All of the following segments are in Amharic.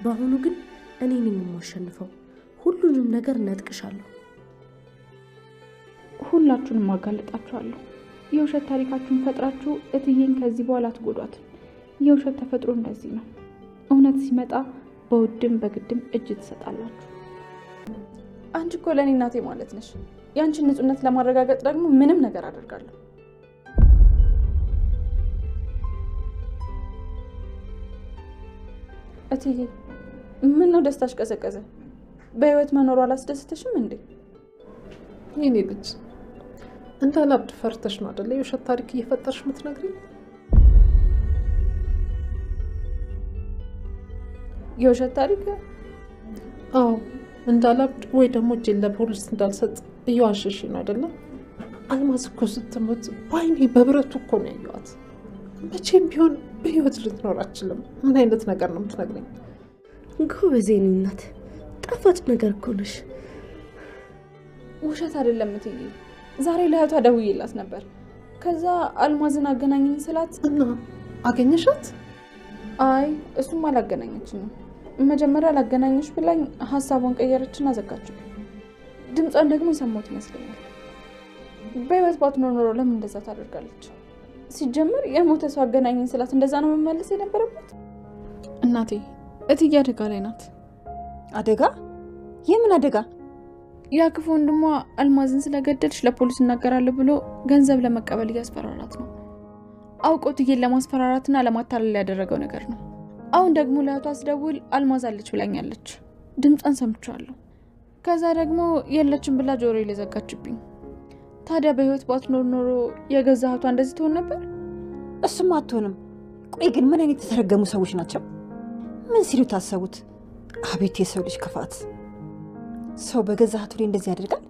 በአሁኑ ግን እኔ ነኝ የማሸንፈው። ሁሉንም ነገር ነጥቅሻለሁ። ሁላችሁንም አጋልጣችኋለሁ። የውሸት ታሪካችሁን ፈጥራችሁ እትዬን ከዚህ በኋላ አትጎዷትም። የውሸት ተፈጥሮ እንደዚህ ነው። እውነት ሲመጣ በውድም በግድም እጅ ትሰጣላችሁ። አንቺ እኮ ለእኔ እናቴ ማለት ነሽ። የአንቺን ንጹህነት ለማረጋገጥ ደግሞ ምንም ነገር አደርጋለሁ። እትዬ ምን ነው ደስታሽ ቀዘቀዘ? በህይወት መኖሩ አላስደስተሽም እንዴ? የኔ ልጅ እንዳላብድ ፈርተሽ ነው አይደለ የውሸት ታሪክ እየፈጠርሽ የምትነግሪኝ? የውሸት ታሪክ? አዎ እንዳላብድ ወይ ደግሞ እጄን ለፖሊስ እንዳልሰጥ እየዋሸሽ ነው አይደለ? አልማዝ እኮ ስትሞት በአይኔ በብረቱ እኮ ነው ያየኋት። መቼም ቢሆን በህይወት ልትኖር አችልም። ምን አይነት ነገር ነው የምትነግረኝ? ጎበዝ የኔ እናት፣ ጣፋጭ ነገር እኮ ነሽ። ውሸት አይደለም እትዬ። ዛሬ ለእህቷ ደውዬላት ነበር። ከዛ አልማዝን አገናኘኝ ስላት እና አገኘሻት? አይ እሱም አላገናኘችኝም። መጀመሪያ ላገናኘሽ ብላኝ ሀሳቧን ቀየረችና ዘጋችው። ድምጿን ደግሞ የሰማሁት ይመስለኛል። በህይወት ባትኖር ኖሮ ለምን እንደዛ ታደርጋለች? ሲጀምር የሞተ ሰው አገናኘኝ ስላት እንደዛ ነው መመለስ የነበረበት። እናቴ እትዬ አደጋ ላይ ናት። አደጋ? የምን አደጋ? ያ ክፉ ወንድሟ አልማዝን ስለገደልሽ ለፖሊስ እናገራለሁ ብሎ ገንዘብ ለመቀበል እያስፈራራት ነው። አውቆ እትዬን ለማስፈራራትና ለማታለል ያደረገው ነገር ነው። አሁን ደግሞ ለእህቷ ስደውል አልማዝ አለች ብላኛለች። ድምጿን ሰምቻለሁ። ከዛ ደግሞ የለችም ብላ ጆሮዬ ላይ ዘጋችብኝ። ታዲያ በህይወት ባትኖር ኖሮ የገዛ እህቷ እንደዚህ ትሆን ነበር? እሱም አትሆንም። ቆይ ግን ምን አይነት የተረገሙ ሰዎች ናቸው? ምን ሲሉ ታሰቡት? አቤት የሰው ልጅ ክፋት! ሰው በገዛ እህቱ ላይ እንደዚህ ያደርጋል?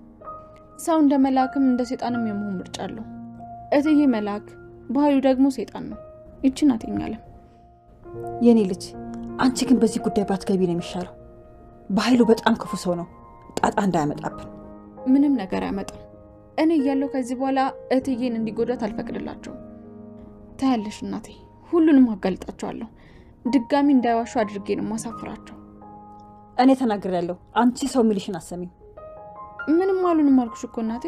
ሰው እንደ መልአክም እንደ ሴጣንም የመሆን ምርጫ አለው። እትዬ መልአክ፣ በኃይሉ ደግሞ ሴጣን ነው። ይቺ ናት የኛ ዓለም። የኔ ልጅ አንቺ ግን በዚህ ጉዳይ ባትገቢ ነው የሚሻለው። በኃይሉ በጣም ክፉ ሰው ነው። ጣጣ እንዳያመጣብን። ምንም ነገር አያመጣም። እኔ እያለሁ ከዚህ በኋላ እትዬን እንዲጎዳት አልፈቅድላቸውም። ታያለሽ እናቴ፣ ሁሉንም አጋልጣቸዋለሁ። ድጋሚ እንዳይዋሹ አድርጌ ነው ማሳፍራቸው። እኔ ተናግሬያለሁ። አንቺ ሰው የሚልሽን አሰሚም። ምንም አሉንም አልኩሽ እኮ እናቴ።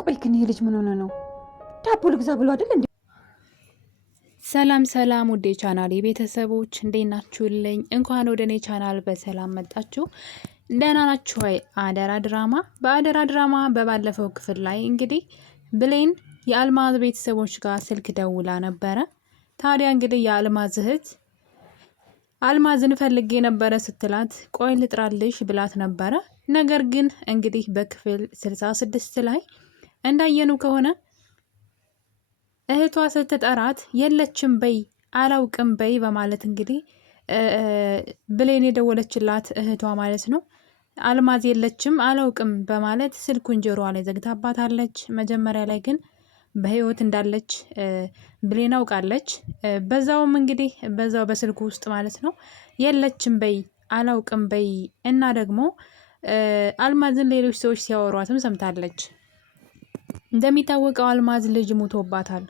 ቆይ ግን ይሄ ልጅ ምን ሆነ ነው? ዳቦ ልግዛ ብሎ አይደል እንዴ? ሰላም ሰላም፣ ወደ ቻናሌ ቤተሰቦች እንዴት ናችሁልኝ? እንኳን ወደ እኔ ቻናል በሰላም መጣችሁ። ደህና ናችሁ ወይ? አደራ ድራማ በአደራ ድራማ በባለፈው ክፍል ላይ እንግዲህ ብሌን የአልማዝ ቤተሰቦች ጋር ስልክ ደውላ ነበረ። ታዲያ እንግዲህ የአልማዝ እህት አልማዝን ፈልጌ ነበረ ስትላት ቆይ ልጥራልሽ ብላት ነበረ። ነገር ግን እንግዲህ በክፍል 66 ላይ እንዳየኑ ከሆነ እህቷ ስትጠራት የለችም በይ አላውቅም በይ በማለት እንግዲህ ብሌን የደወለችላት እህቷ ማለት ነው አልማዝ የለችም አላውቅም በማለት ስልኩን ጆሮዋ ላይ ዘግታባታለች። መጀመሪያ ላይ ግን በህይወት እንዳለች ብሌን አውቃለች። በዛውም እንግዲህ በዛው በስልኩ ውስጥ ማለት ነው የለችም በይ አላውቅም በይ እና ደግሞ አልማዝን ሌሎች ሰዎች ሲያወሯትም ሰምታለች። እንደሚታወቀው አልማዝ ልጅ ሙቶባታል።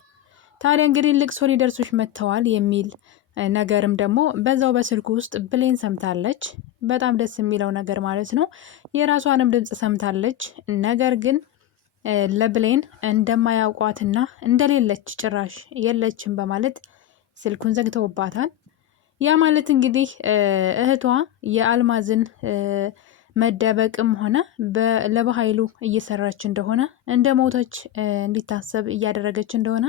ታዲያ እንግዲህ ልቅሶ ሊደርሱሽ መጥተዋል የሚል ነገርም ደግሞ በዛው በስልኩ ውስጥ ብሌን ሰምታለች። በጣም ደስ የሚለው ነገር ማለት ነው የራሷንም ድምፅ ሰምታለች። ነገር ግን ለብሌን እንደማያውቋትና እንደሌለች ጭራሽ የለችም በማለት ስልኩን ዘግተውባታል። ያ ማለት እንግዲህ እህቷ የአልማዝን መደበቅም ሆነ ለበኃይሉ እየሰራች እንደሆነ እንደ ሞተች እንዲታሰብ እያደረገች እንደሆነ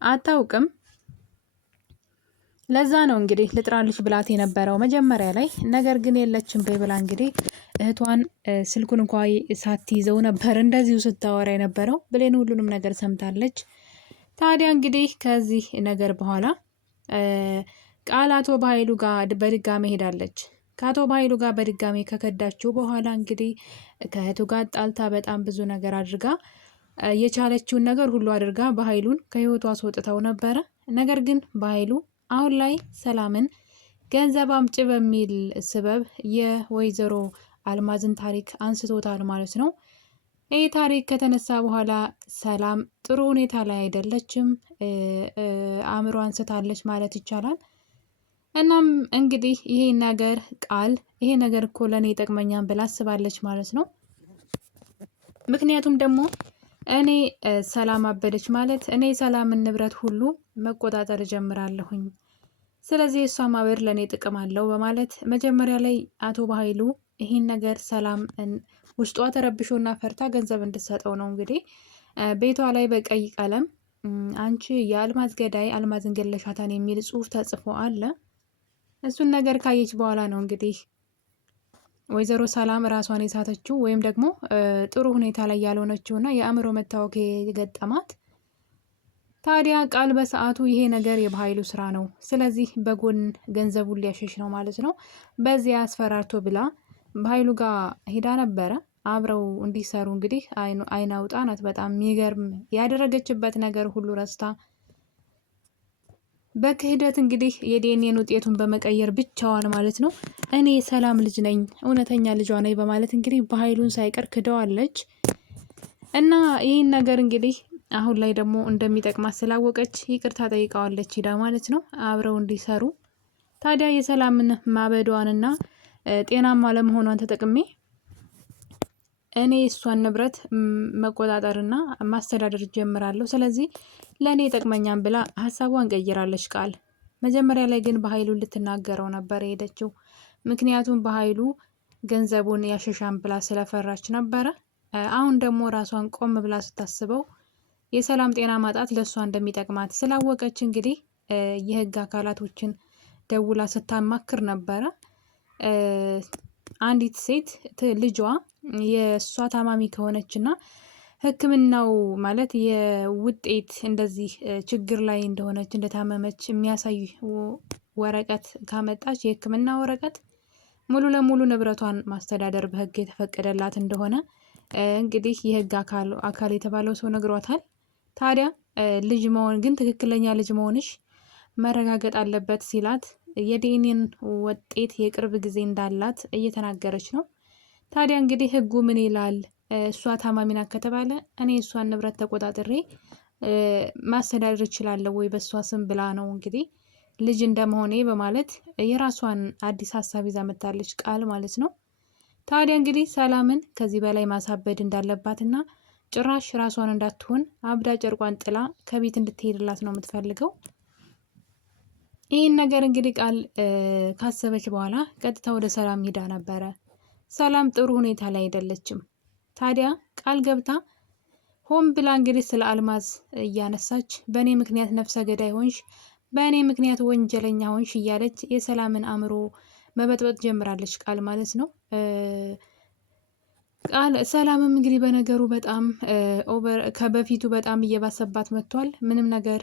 አታውቅም። ለዛ ነው እንግዲህ ልጥራልሽ ብላት የነበረው መጀመሪያ ላይ። ነገር ግን የለችም በይ ብላ እንግዲህ እህቷን ስልኩን እንኳ ሳትይዘው ነበር እንደዚሁ ስታወራ የነበረው። ብሌን ሁሉንም ነገር ሰምታለች። ታዲያ እንግዲህ ከዚህ ነገር በኋላ ቃል አቶ በኃይሉ ጋር በድጋሚ ሄዳለች። ከአቶ በኃይሉ ጋር በድጋሚ ከከዳችው በኋላ እንግዲህ ከእህቱ ጋር ጣልታ በጣም ብዙ ነገር አድርጋ የቻለችውን ነገር ሁሉ አድርጋ በኃይሉን ከህይወቱ አስወጥተው ነበረ። ነገር ግን በኃይሉ አሁን ላይ ሰላምን ገንዘብ አምጪ በሚል ስበብ የወይዘሮ አልማዝን ታሪክ አንስቶታል ማለት ነው። ይህ ታሪክ ከተነሳ በኋላ ሰላም ጥሩ ሁኔታ ላይ አይደለችም። አእምሮ አንስታለች ማለት ይቻላል። እናም እንግዲህ ይሄ ነገር እኮ ለእኔ ይጠቅመኛል ብላ አስባለች ማለት ነው። ምክንያቱም ደግሞ እኔ ሰላም አበደች ማለት እኔ ሰላምን ንብረት ሁሉ መቆጣጠር እጀምራለሁኝ። ስለዚህ እሷ ማበድ ለእኔ ጥቅም አለው በማለት መጀመሪያ ላይ አቶ በኃይሉ ይህን ነገር ሰላም ውስጧ ተረብሾና ፈርታ ገንዘብ እንድትሰጠው ነው እንግዲህ ቤቷ ላይ በቀይ ቀለም አንቺ የአልማዝ ገዳይ አልማዝን ገለሻታን የሚል ጽሑፍ ተጽፎ አለ። እሱን ነገር ካየች በኋላ ነው እንግዲህ ወይዘሮ ሰላም ራሷን የሳተችው ወይም ደግሞ ጥሩ ሁኔታ ላይ ያልሆነችው እና የአእምሮ መታወክ የገጠማት። ታዲያ ቃል በሰዓቱ ይሄ ነገር የበኃይሉ ስራ ነው፣ ስለዚህ በጎን ገንዘቡን ሊያሸሽ ነው ማለት ነው፣ በዚያ አስፈራርቶ ብላ በኃይሉ ጋር ሄዳ ነበረ። አብረው እንዲሰሩ እንግዲህ አይን አውጣ ናት። በጣም የሚገርም ያደረገችበት ነገር ሁሉ ረስታ በክህደት እንግዲህ የዲኤንኤን ውጤቱን በመቀየር ብቻዋን ማለት ነው እኔ ሰላም ልጅ ነኝ እውነተኛ ልጇ ነኝ በማለት እንግዲህ በኃይሉን ሳይቀር ክደዋለች። እና ይህን ነገር እንግዲህ አሁን ላይ ደግሞ እንደሚጠቅማት ስላወቀች ይቅርታ ጠይቀዋለች ሂዳ ማለት ነው አብረው እንዲሰሩ። ታዲያ የሰላምን ማበዷንና ጤናማ ለመሆኗን ተጠቅሜ እኔ እሷን ንብረት መቆጣጠርና ማስተዳደር ጀምራለሁ፣ ስለዚህ ለእኔ ጠቅመኛም ብላ ሀሳቧን ቀይራለች ቃል። መጀመሪያ ላይ ግን በኃይሉ ልትናገረው ነበር የሄደችው። ምክንያቱም በኃይሉ ገንዘቡን ያሸሻን ብላ ስለፈራች ነበረ። አሁን ደግሞ ራሷን ቆም ብላ ስታስበው የሰላም ጤና ማጣት ለእሷ እንደሚጠቅማት ስላወቀች እንግዲህ የህግ አካላቶችን ደውላ ስታማክር ነበረ። አንዲት ሴት ልጇ የእሷ ታማሚ ከሆነች እና ሕክምናው ማለት የውጤት እንደዚህ ችግር ላይ እንደሆነች እንደታመመች የሚያሳይ ወረቀት ካመጣች የሕክምና ወረቀት ሙሉ ለሙሉ ንብረቷን ማስተዳደር በህግ የተፈቀደላት እንደሆነ እንግዲህ የህግ አካል የተባለው ሰው ነግሯታል። ታዲያ ልጅ መሆን ግን ትክክለኛ ልጅ መሆንሽ መረጋገጥ አለበት ሲላት የዲኤንኤን ውጤት የቅርብ ጊዜ እንዳላት እየተናገረች ነው። ታዲያ እንግዲህ ህጉ ምን ይላል? እሷ ታማሚ ናት ከተባለ እኔ እሷን ንብረት ተቆጣጥሬ ማስተዳደር እችላለሁ ወይ በእሷ ስም ብላ ነው እንግዲህ ልጅ እንደመሆኔ በማለት የራሷን አዲስ ሀሳብ ይዛ መታለች ቃል ማለት ነው። ታዲያ እንግዲህ ሰላምን ከዚህ በላይ ማሳበድ እንዳለባትና ጭራሽ ራሷን እንዳትሆን አብዳ ጨርቋን ጥላ ከቤት እንድትሄድላት ነው የምትፈልገው። ይህን ነገር እንግዲህ ቃል ካሰበች በኋላ ቀጥታ ወደ ሰላም ሄዳ ነበረ። ሰላም ጥሩ ሁኔታ ላይ አይደለችም። ታዲያ ቃል ገብታ ሆን ብላ እንግዲህ ስለ አልማዝ እያነሳች በእኔ ምክንያት ነፍሰ ገዳይ ሆንሽ፣ በእኔ ምክንያት ወንጀለኛ ሆንሽ እያለች የሰላምን አእምሮ መበጥበጥ ጀምራለች ቃል ማለት ነው። ቃል ሰላምም እንግዲህ በነገሩ በጣም ከበፊቱ በጣም እየባሰባት መጥቷል። ምንም ነገር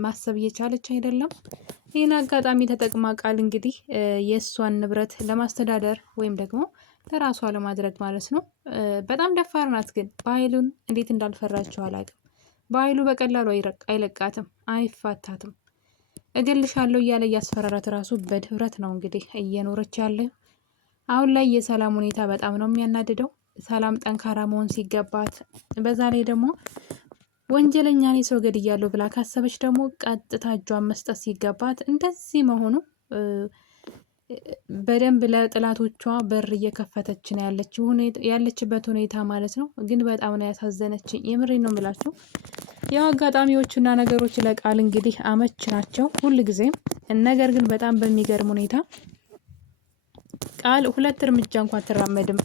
ማሰብ እየቻለች አይደለም። ይህን አጋጣሚ ተጠቅማ ቃል እንግዲህ የእሷን ንብረት ለማስተዳደር ወይም ደግሞ ለራሷ ለማድረግ ማለት ነው። በጣም ደፋር ናት። ግን በኃይሉን እንዴት እንዳልፈራቸው አላውቅም። በኃይሉ በቀላሉ አይለቃትም፣ አይፋታትም። እገልሻለሁ እያለ እያስፈራራት ራሱ በድፍረት ነው እንግዲህ እየኖረች ያለ። አሁን ላይ የሰላም ሁኔታ በጣም ነው የሚያናድደው። ሰላም ጠንካራ መሆን ሲገባት፣ በዛ ላይ ደግሞ ወንጀለኛ እኔ ሰው ገድያለሁ ብላ ካሰበች ደግሞ ቀጥታ እጇን መስጠት ሲገባት እንደዚህ መሆኑ በደንብ ለጥላቶቿ በር እየከፈተች ነው ያለችበት ሁኔታ ማለት ነው። ግን በጣም ነው ያሳዘነችኝ። የምሬ ነው የምላችሁ። ያው አጋጣሚዎቹና ነገሮች ለቃል እንግዲህ አመች ናቸው ሁል ጊዜም። ነገር ግን በጣም በሚገርም ሁኔታ ቃል ሁለት እርምጃ እንኳን አትራመድም።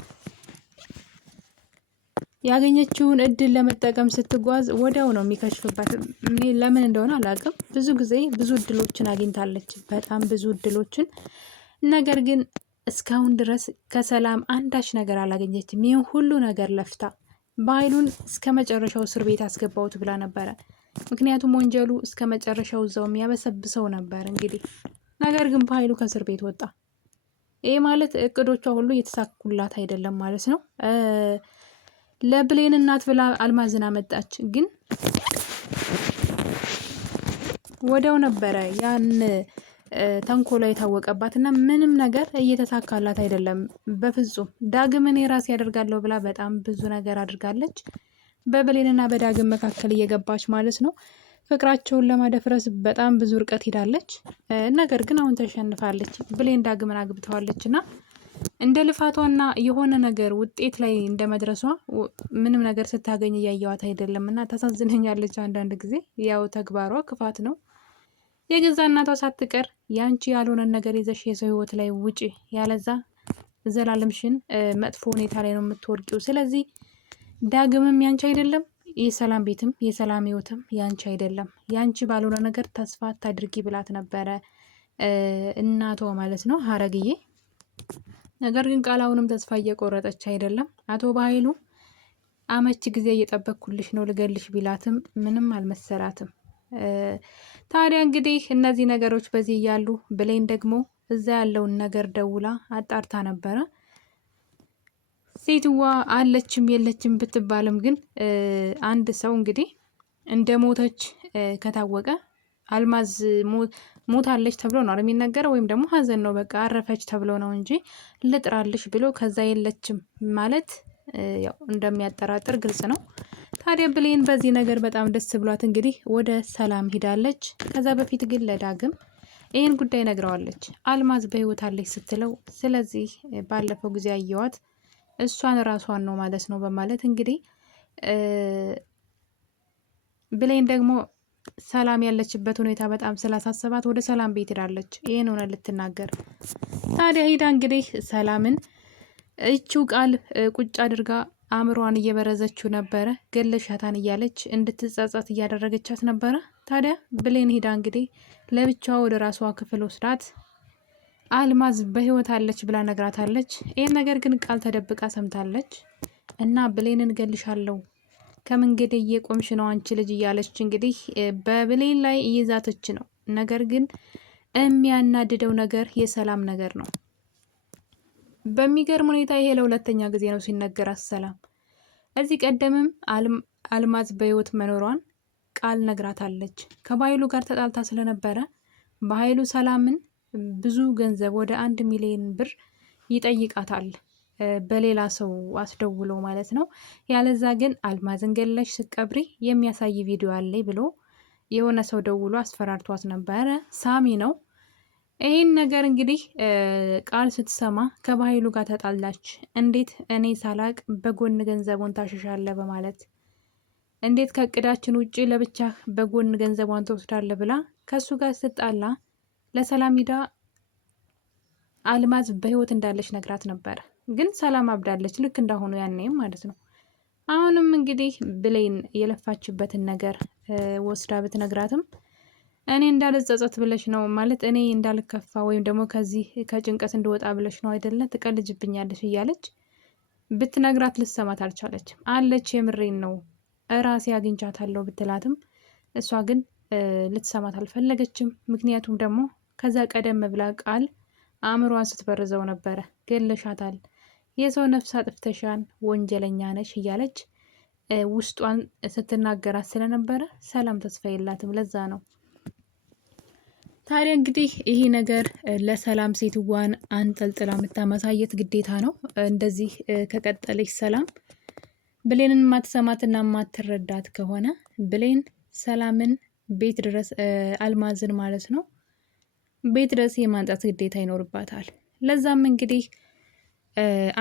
ያገኘችውን እድል ለመጠቀም ስትጓዝ ወዲያው ነው የሚከሽፍባት። እኔ ለምን እንደሆነ አላውቅም። ብዙ ጊዜ ብዙ እድሎችን አግኝታለች፣ በጣም ብዙ እድሎችን። ነገር ግን እስካሁን ድረስ ከሰላም አንዳች ነገር አላገኘችም። ይህን ሁሉ ነገር ለፍታ በኃይሉን እስከ መጨረሻው እስር ቤት አስገባውት ብላ ነበረ። ምክንያቱም ወንጀሉ እስከ መጨረሻው እዛው የሚያበሰብሰው ነበር እንግዲህ። ነገር ግን በኃይሉ ከእስር ቤት ወጣ። ይህ ማለት እቅዶቿ ሁሉ እየተሳኩላት አይደለም ማለት ነው። ለብሌን እናት ብላ አልማዝን አመጣች። ግን ወዲያው ነበረ ያን ተንኮሏ የታወቀባት እና ምንም ነገር እየተሳካላት አይደለም በፍጹም። ዳግም እኔ ራሴ ያደርጋለሁ ብላ በጣም ብዙ ነገር አድርጋለች። በብሌንና በዳግም መካከል እየገባች ማለት ነው። ፍቅራቸውን ለማደፍረስ በጣም ብዙ ርቀት ሄዳለች። ነገር ግን አሁን ተሸንፋለች። ብሌን ዳግምን አግብተዋለች እና እንደ ልፋቷና የሆነ ነገር ውጤት ላይ እንደ መድረሷ ምንም ነገር ስታገኝ እያየዋት አይደለም እና ታሳዝነኛለች። አንዳንድ ጊዜ ያው ተግባሯ ክፋት ነው። የገዛ እናቷ ሳትቀር ያንቺ ያልሆነን ነገር ይዘሽ የሰው ህይወት ላይ ውጪ፣ ያለዛ ዘላለምሽን መጥፎ ሁኔታ ላይ ነው የምትወድቂው። ስለዚህ ዳግምም ያንቺ አይደለም፣ የሰላም ቤትም የሰላም ህይወትም ያንቺ አይደለም፣ ያንቺ ባልሆነ ነገር ተስፋ አታድርጊ ብላት ነበረ እናቷ ማለት ነው ሀረግዬ። ነገር ግን ቃል አሁንም ተስፋ እየቆረጠች አይደለም። አቶ በኃይሉ አመች ጊዜ እየጠበቅኩልሽ ነው ልገልሽ ቢላትም ምንም አልመሰላትም። ታዲያ እንግዲህ እነዚህ ነገሮች በዚህ እያሉ ብሌን ደግሞ እዛ ያለውን ነገር ደውላ አጣርታ ነበረ። ሴትዋ አለችም የለችም ብትባልም ግን አንድ ሰው እንግዲህ እንደ ሞተች ከታወቀ አልማዝ ሞታለች ተብሎ ነው የሚነገረው፣ ወይም ደግሞ ሀዘን ነው በቃ አረፈች ተብሎ ነው እንጂ ልጥራልሽ ብሎ ከዛ የለችም ማለት ያው እንደሚያጠራጥር ግልጽ ነው። ታዲያ ብሌን በዚህ ነገር በጣም ደስ ብሏት እንግዲህ ወደ ሰላም ሂዳለች። ከዛ በፊት ግን ለዳግም ይህን ጉዳይ ነግረዋለች። አልማዝ በህይወት አለች ስትለው፣ ስለዚህ ባለፈው ጊዜ አየዋት እሷን ራሷን ነው ማለት ነው በማለት እንግዲህ ብሌን ደግሞ ሰላም ያለችበት ሁኔታ በጣም ስላሳሰባት ወደ ሰላም ቤት ሄዳለች። ይህን ሆነ ልትናገር። ታዲያ ሂዳ እንግዲህ ሰላምን እቺው ቃል ቁጭ አድርጋ አእምሯን እየበረዘችው ነበረ። ገለሻታን እያለች እንድትጸጸት እያደረገቻት ነበረ። ታዲያ ብሌን ሂዳ እንግዲህ ለብቻዋ ወደ ራሷ ክፍል ወስዳት አልማዝ በህይወት አለች ብላ ነግራታለች። ይህን ነገር ግን ቃል ተደብቃ ሰምታለች እና ብሌንን ገልሻለሁ ከመንገድ እየቆምሽ ነው አንቺ ልጅ እያለች እንግዲህ በብሌን ላይ እየዛተች ነው። ነገር ግን የሚያናድደው ነገር የሰላም ነገር ነው። በሚገርም ሁኔታ ይሄ ለሁለተኛ ጊዜ ነው ሲነገራት ሰላም። እዚህ ቀደምም አልማዝ በህይወት መኖሯን ቃል ነግራታለች። ከባይሉ ጋር ተጣልታ ስለነበረ በኃይሉ ሰላምን ብዙ ገንዘብ ወደ 1 ሚሊዮን ብር ይጠይቃታል፣ በሌላ ሰው አስደውሎ ማለት ነው። ያለዛ ግን አልማዝን ገለሽ ስቀብሪ የሚያሳይ ቪዲዮ አለኝ ብሎ የሆነ ሰው ደውሎ አስፈራርቷት ነበረ። ሳሚ ነው። ይህን ነገር እንግዲህ ቃል ስትሰማ ከባይሉ ጋር ተጣላች። እንዴት እኔ ሳላቅ በጎን ገንዘቡን ታሸሻለ በማለት እንዴት ከእቅዳችን ውጭ ለብቻ በጎን ገንዘቧን ትወስዳለ ብላ ከሱ ጋር ስትጣላ ለሰላም ሂዳ አልማዝ በህይወት እንዳለች ነግራት ነበረ። ግን ሰላም አብዳለች፣ ልክ እንዳሁኑ ያኔም ማለት ነው። አሁንም እንግዲህ ብሌን የለፋችበትን ነገር ወስዳ ብትነግራትም እኔ እንዳልጸጸት ብለሽ ነው ማለት እኔ እንዳልከፋ ወይም ደግሞ ከዚህ ከጭንቀት እንድወጣ ብለሽ ነው አይደለ ትቀልጅብኛለሽ እያለች ብትነግራት ልሰማት አልቻለች። አለች የምሬን ነው እራሴ አግኝቻታለሁ ብትላትም እሷ ግን ልትሰማት አልፈለገችም። ምክንያቱም ደግሞ ከዛ ቀደም ብላ ቃል አእምሯን ስትበርዘው ነበረ። ገለሻታል፣ የሰው ነፍስ አጥፍተሻን፣ ወንጀለኛ ነሽ እያለች ውስጧን ስትናገራት ስለነበረ ሰላም ተስፋ የላትም። ለዛ ነው ታዲያ እንግዲህ ይሄ ነገር ለሰላም ሴትዋን አንጠልጥላ የምታመሳየት ግዴታ ነው። እንደዚህ ከቀጠለች ሰላም ብሌንን ማትሰማትና ማትረዳት ከሆነ ብሌን ሰላምን ቤት ድረስ አልማዝን ማለት ነው ቤት ድረስ የማንጣት ግዴታ ይኖርባታል። ለዛም እንግዲህ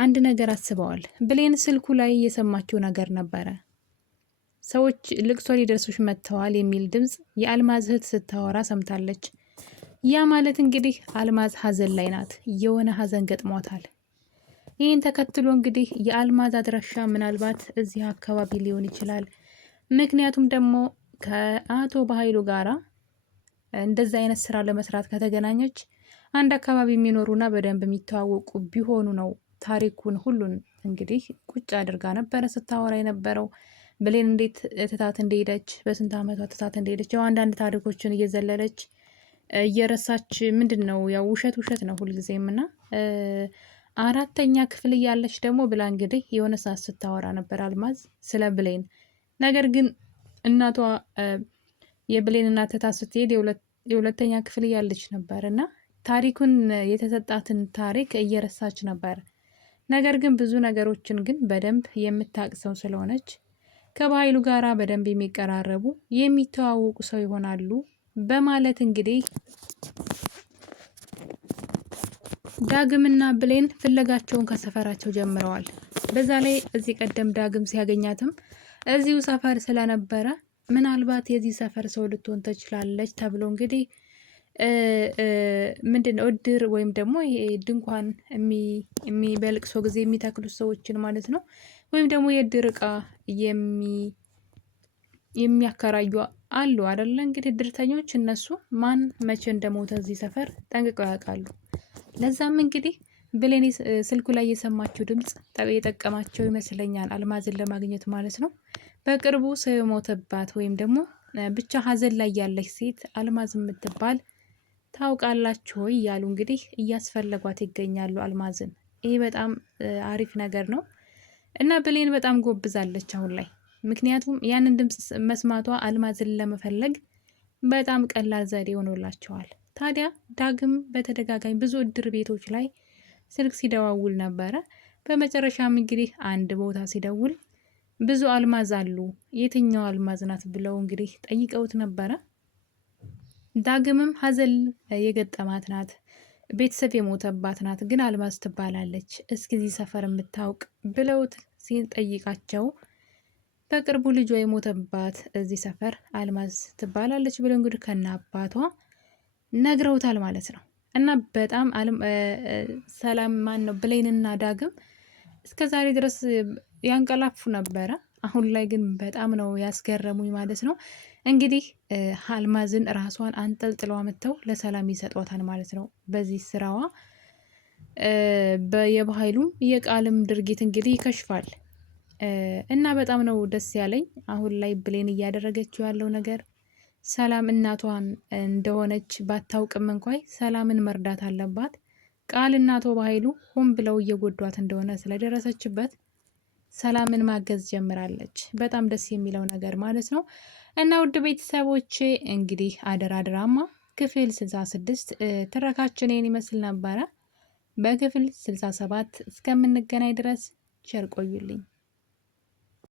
አንድ ነገር አስበዋል። ብሌን ስልኩ ላይ የሰማችው ነገር ነበረ። ሰዎች ልቅሶ ሊደርሱሽ መጥተዋል የሚል ድምፅ የአልማዝ እህት ስታወራ ሰምታለች። ያ ማለት እንግዲህ አልማዝ ሀዘን ላይ ናት፣ የሆነ ሀዘን ገጥሟታል። ይህን ተከትሎ እንግዲህ የአልማዝ አድራሻ ምናልባት እዚህ አካባቢ ሊሆን ይችላል። ምክንያቱም ደግሞ ከአቶ በኃይሉ ጋራ እንደዛ አይነት ስራ ለመስራት ከተገናኘች አንድ አካባቢ የሚኖሩና በደንብ የሚተዋወቁ ቢሆኑ ነው። ታሪኩን ሁሉን እንግዲህ ቁጭ አድርጋ ነበረ ስታወራ የነበረው። ብሌን እንዴት ትታት እንደሄደች፣ በስንት ዓመቷ ትታት እንደሄደች፣ ያው አንዳንድ ታሪኮችን እየዘለለች እየረሳች ምንድን ነው ያው ውሸት ነው ሁልጊዜም እና 4ኛ ክፍል እያለች ደግሞ ብላ እንግዲህ የሆነ ሰዓት ስታወራ ነበር አልማዝ ስለ ብሌን። ነገር ግን እናቷ የብሌን እናት ትታ ስትሄድ የ2ኛ ክፍል እያለች ነበር እና ታሪኩን የተሰጣትን ታሪክ እየረሳች ነበር። ነገር ግን ብዙ ነገሮችን ግን በደንብ የምታውቅ ሰው ስለሆነች ከባይሉ ጋራ በደንብ የሚቀራረቡ የሚተዋወቁ ሰው ይሆናሉ በማለት እንግዲህ ዳግምና ብሌን ፍለጋቸውን ከሰፈራቸው ጀምረዋል። በዛ ላይ እዚህ ቀደም ዳግም ሲያገኛትም እዚሁ ሰፈር ስለነበረ ምናልባት የዚህ ሰፈር ሰው ልትሆን ትችላለች ተብሎ እንግዲህ ምንድነው እድር ወይም ደግሞ ይሄ ድንኳን በልቅሶ ጊዜ የሚተክሉት ሰዎችን ማለት ነው። ወይም ደግሞ የእድር እቃ የሚያከራዩ አሉ አይደለ? እንግዲህ እድርተኞች እነሱ ማን መቼ እንደሞተ እዚህ ሰፈር ጠንቅቀው ያውቃሉ። ለዛም እንግዲህ ብሌን ስልኩ ላይ የሰማችው ድምፅ የጠቀማቸው ይመስለኛል፣ አልማዝን ለማግኘት ማለት ነው። በቅርቡ ሰው የሞተባት ወይም ደግሞ ብቻ ሀዘን ላይ ያለች ሴት አልማዝ የምትባል ታውቃላችሁ ወይ እያሉ እንግዲህ እያስፈለጓት ይገኛሉ አልማዝን። ይሄ በጣም አሪፍ ነገር ነው እና ብሌን በጣም ጎብዛለች አሁን ላይ። ምክንያቱም ያንን ድምፅ መስማቷ አልማዝን ለመፈለግ በጣም ቀላል ዘዴ ሆኖላቸዋል። ታዲያ ዳግም በተደጋጋሚ ብዙ እድር ቤቶች ላይ ስልክ ሲደዋውል ነበረ። በመጨረሻም እንግዲህ አንድ ቦታ ሲደውል ብዙ አልማዝ አሉ፣ የትኛው አልማዝ ናት ብለው እንግዲህ ጠይቀውት ነበረ። ዳግምም ሀዘን የገጠማት ናት፣ ቤተሰብ የሞተባት ናት፣ ግን አልማዝ ትባላለች፣ እስከዚህ ሰፈር የምታውቅ ብለውት ሲጠይቃቸው በቅርቡ ልጇ የሞተባት እዚህ ሰፈር አልማዝ ትባላለች ብለው እንግዲህ ከነ አባቷ ነግረውታል ማለት ነው። እና በጣም ሰላም ማን ነው ብሌንና ዳግም እስከ ዛሬ ድረስ ያንቀላፉ ነበረ። አሁን ላይ ግን በጣም ነው ያስገረሙኝ ማለት ነው። እንግዲህ አልማዝን ራሷን አንጠልጥለው መጥተው ለሰላም ይሰጧታል ማለት ነው። በዚህ ስራዋ የበኃይሉም የቃልም ድርጊት እንግዲህ ይከሽፋል እና በጣም ነው ደስ ያለኝ። አሁን ላይ ብሌን እያደረገችው ያለው ነገር ሰላም እናቷን እንደሆነች ባታውቅም እንኳን ሰላምን መርዳት አለባት። ቃል እናቷ በኃይሉ ሆን ብለው እየጎዷት እንደሆነ ስለደረሰችበት ሰላምን ማገዝ ጀምራለች። በጣም ደስ የሚለው ነገር ማለት ነው። እና ውድ ቤተሰቦቼ እንግዲህ አደራ ድራማ ክፍል 66 ትረካችን ይህን ይመስል ነበረ። በክፍል 67 እስከምንገናኝ ድረስ ቸር ቆዩልኝ።